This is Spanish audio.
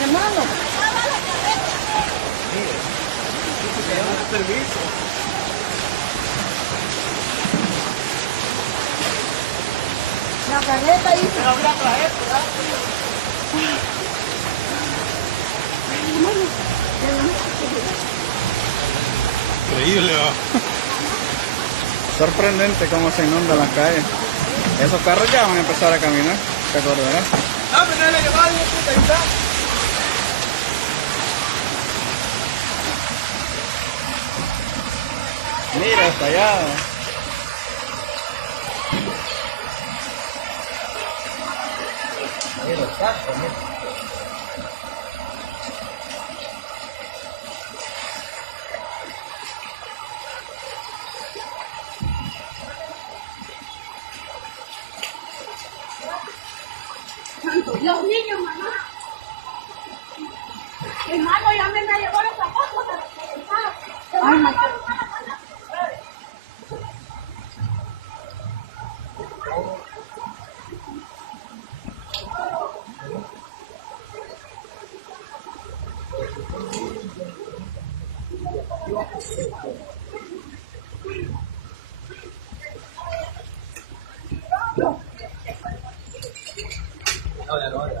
Hermano. Servicio. La carreta dice. Pero voy a traer, ¿verdad? Increíble, va. Sorprendente cómo se inundan las calles. Esos carros ya van a empezar a caminar, te acordarás. No, pero no le llevaba bien, puta, ahí está. Mira, hasta allá. Mira, exacto, mira. Los niños, mamá. Hermano, ya me llevó los zapatos. Ay, mamá. No, ya no, ya.